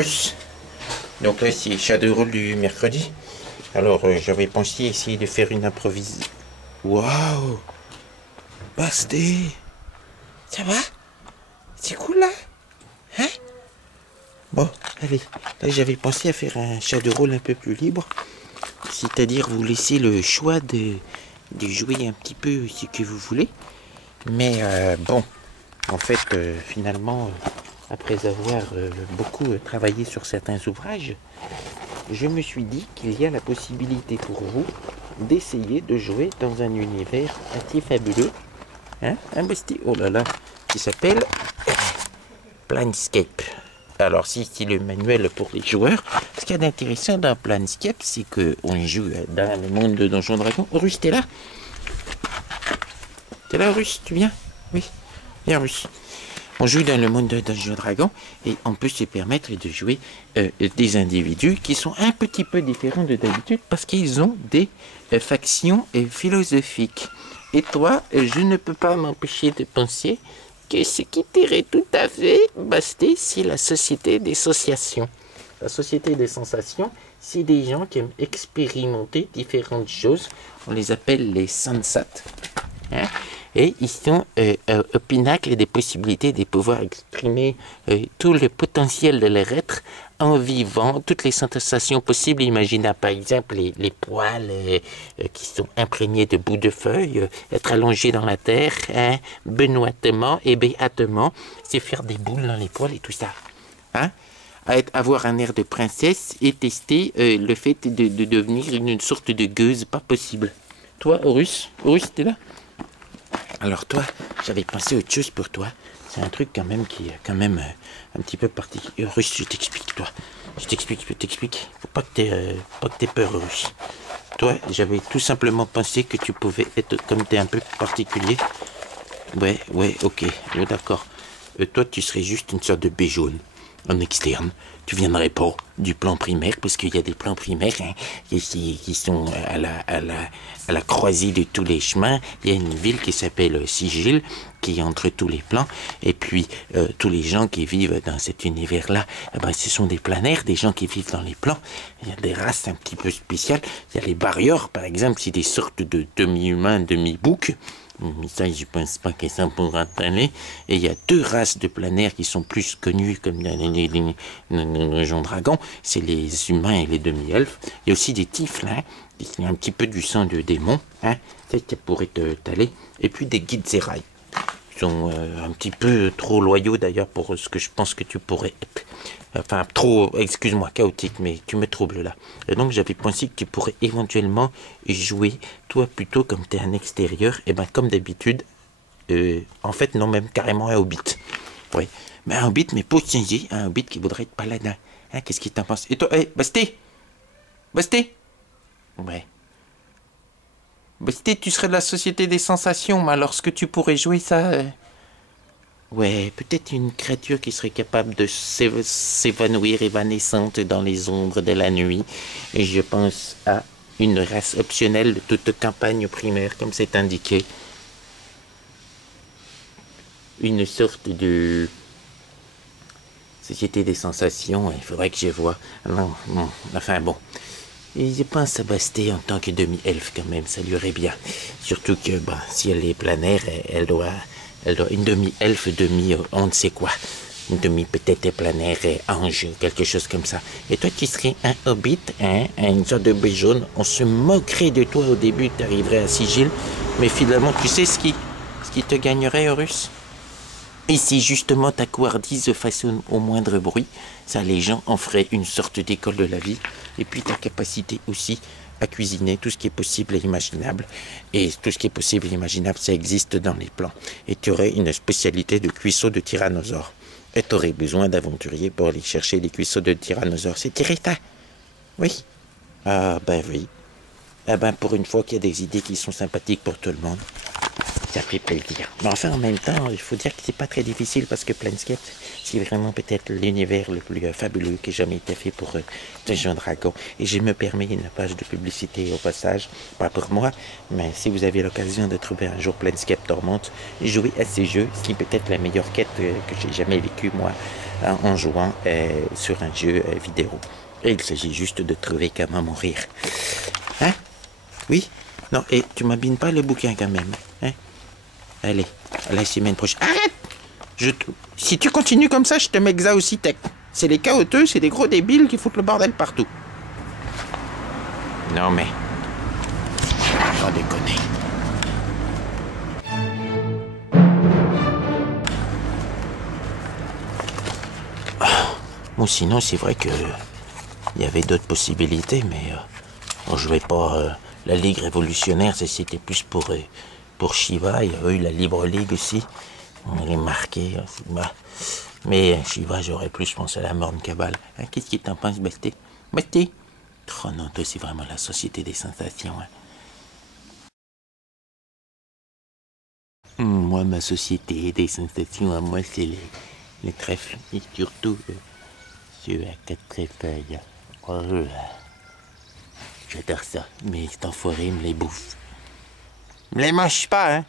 Russe. Donc là, c'est Shadow Roll du mercredi. Alors, j'avais pensé essayer de faire une improvisation. Waouh! Basté! Ça va? C'est cool là? Hein? Bon, allez. Là, j'avais pensé à faire un Shadow Roll un peu plus libre. C'est-à-dire vous laisser le choix de jouer un petit peu ce que vous voulez. Mais bon, en fait, finalement, après avoir beaucoup travaillé sur certains ouvrages, je me suis dit qu'il y a la possibilité pour vous d'essayer de jouer dans un univers assez fabuleux, hein, un bestie, oh là là, qui s'appelle Planescape. Alors, si c'est le manuel pour les joueurs, ce qu'il y a d'intéressant dans Planescape, c'est qu'on joue dans le monde de Donjons Dragons. Horus, t'es là? T'es là, Horus? Tu viens? Oui. Viens, Horus. On joue dans le monde de Donjons Dragons et on peut se permettre de jouer des individus qui sont un petit peu différents de d'habitude parce qu'ils ont des factions philosophiques. Et toi, je ne peux pas m'empêcher de penser que ce qui t'irait tout à fait, Basté, c'est la société des sensations. La société des sensations, c'est des gens qui aiment expérimenter différentes choses. On les appelle les sensats. Hein? Et ils sont au pinacle des possibilités de pouvoir exprimer tout le potentiel de leur être en vivant toutes les sensations possibles et imaginables. Par exemple, les poils qui sont imprégnés de bouts de feuilles, être allongé dans la terre, hein, benoîtement et béatement, c'est faire des boules dans les poils et tout ça. Hein? Avoir un air de princesse et tester le fait de devenir une sorte de gueuse, pas possible. Toi, Horus, t'es là? Alors toi, j'avais pensé autre chose pour toi. C'est un truc quand même qui est quand même un petit peu particulier. Russe, je t'explique, toi. Je t'explique. Faut pas que t'aies peur, Russe. Toi, j'avais tout simplement pensé que tu pouvais être, comme t'es un peu particulier. Ouais, ok, d'accord. Toi, tu serais juste une sorte de baie jaune. En externe, tu viendrais pas du plan primaire, parce qu'il y a des plans primaires hein, qui sont à la croisée de tous les chemins. Il y a une ville qui s'appelle Sigil, qui est entre tous les plans, et puis tous les gens qui vivent dans cet univers-là, eh ben, ce sont des planaires, des gens qui vivent dans les plans. Il y a des races un petit peu spéciales. Il y a les barrières, par exemple, c'est des sortes de demi-humains, demi-boucs. Mais ça, je pense pas que ça pourra aller. Et il y a deux races de planaires qui sont plus connues comme les Donjons Dragons. C'est les humains et les demi-elfes. Il y a aussi des tieflings, qui sont un petit peu du sang de démon. Hein, ça pourrait t'aller. Et puis des guides Zerai. Ils sont un petit peu trop loyaux d'ailleurs pour ce que je pense que tu pourrais être. Enfin, trop, excuse-moi, chaotique, mais tu me troubles là. Et donc, j'avais pensé que tu pourrais éventuellement jouer, toi, plutôt comme tu es un extérieur, et ben comme d'habitude, en fait, non, même carrément un hobbit. Oui, mais un hobbit, mais pour changer, un hobbit qui voudrait être paladin. Hein, qu'est-ce qu'il t'en pense? Et toi, Basté? Ouais. Basté, tu serais de la société des sensations, mais alors, ce que tu pourrais jouer, ça... Ouais, peut-être une créature qui serait capable de s'évanouir évanescente dans les ombres de la nuit. Et je pense à une race optionnelle de toute campagne primaire, comme c'est indiqué. Une sorte de société des sensations, il faudrait que je vois. Non, enfin bon. Et je pense à Basté en tant que demi-elfe quand même, ça lui irait bien. Surtout que, si elle est planaire, elle doit une demi-elfe, on ne sait quoi. Une demi peut-être planaire, ange, quelque chose comme ça. Et toi, tu serais un hobbit, hein, une sorte de baie jaune. On se moquerait de toi au début, tu arriverais à Sigil. Mais finalement, tu sais ce qui te gagnerait, Horus? Et si justement ta couardise face au moindre bruit, ça, les gens en feraient une sorte d'école de la vie. Et puis ta capacité aussi à cuisiner tout ce qui est possible et imaginable. Et tout ce qui est possible et imaginable, ça existe dans les plans. Et tu aurais une spécialité de cuisseau de tyrannosaure. Et tu aurais besoin d'aventuriers pour aller chercher des cuisseaux de tyrannosaure. C'est Tirita? Oui. Ah, ben oui. Ah ben pour une fois qu'il y a des idées qui sont sympathiques pour tout le monde. Ça fait plaisir. Mais enfin, en même temps, il faut dire que c'est pas très difficile parce que Planescape, c'est vraiment peut-être l'univers le plus fabuleux qui ait jamais été fait pour Donjons Dragons. Et je me permets une page de publicité au passage, pas pour moi, mais si vous avez l'occasion de trouver un jour Planescape Torment, jouez à ces jeux, ce qui est peut-être la meilleure quête que j'ai jamais vécue, moi, en jouant sur un jeu vidéo. Et il s'agit juste de trouver comment mourir. Hein? Oui? Non, et tu m'abîmes pas le bouquin quand même, hein? Allez, à la semaine prochaine. Arrête! Si tu continues comme ça, je te mets Xa aussi tech. C'est les chaoteux, c'est des gros débiles qui foutent le bordel partout. Non mais... Sans déconner. Bon, sinon, c'est vrai que... Il y avait d'autres possibilités, mais... on jouait pas... la Ligue révolutionnaire, c'était plus pour Shiva. Il y a eu la Libre Ligue aussi. On les marqué. Mais Shiva, j'aurais plus pensé à la Morne Cabale. Hein, qu'est-ce que t'en penses, Basté? Basté? Oh non, toi, c'est vraiment la société des sensations. Hein. Moi, ma société des sensations, à moi, c'est les trèfles. Et surtout, ceux à 4 trèfles. Oh, j'adore ça. Mais cet enfoiré me les bouffe. Me les mange pas, hein.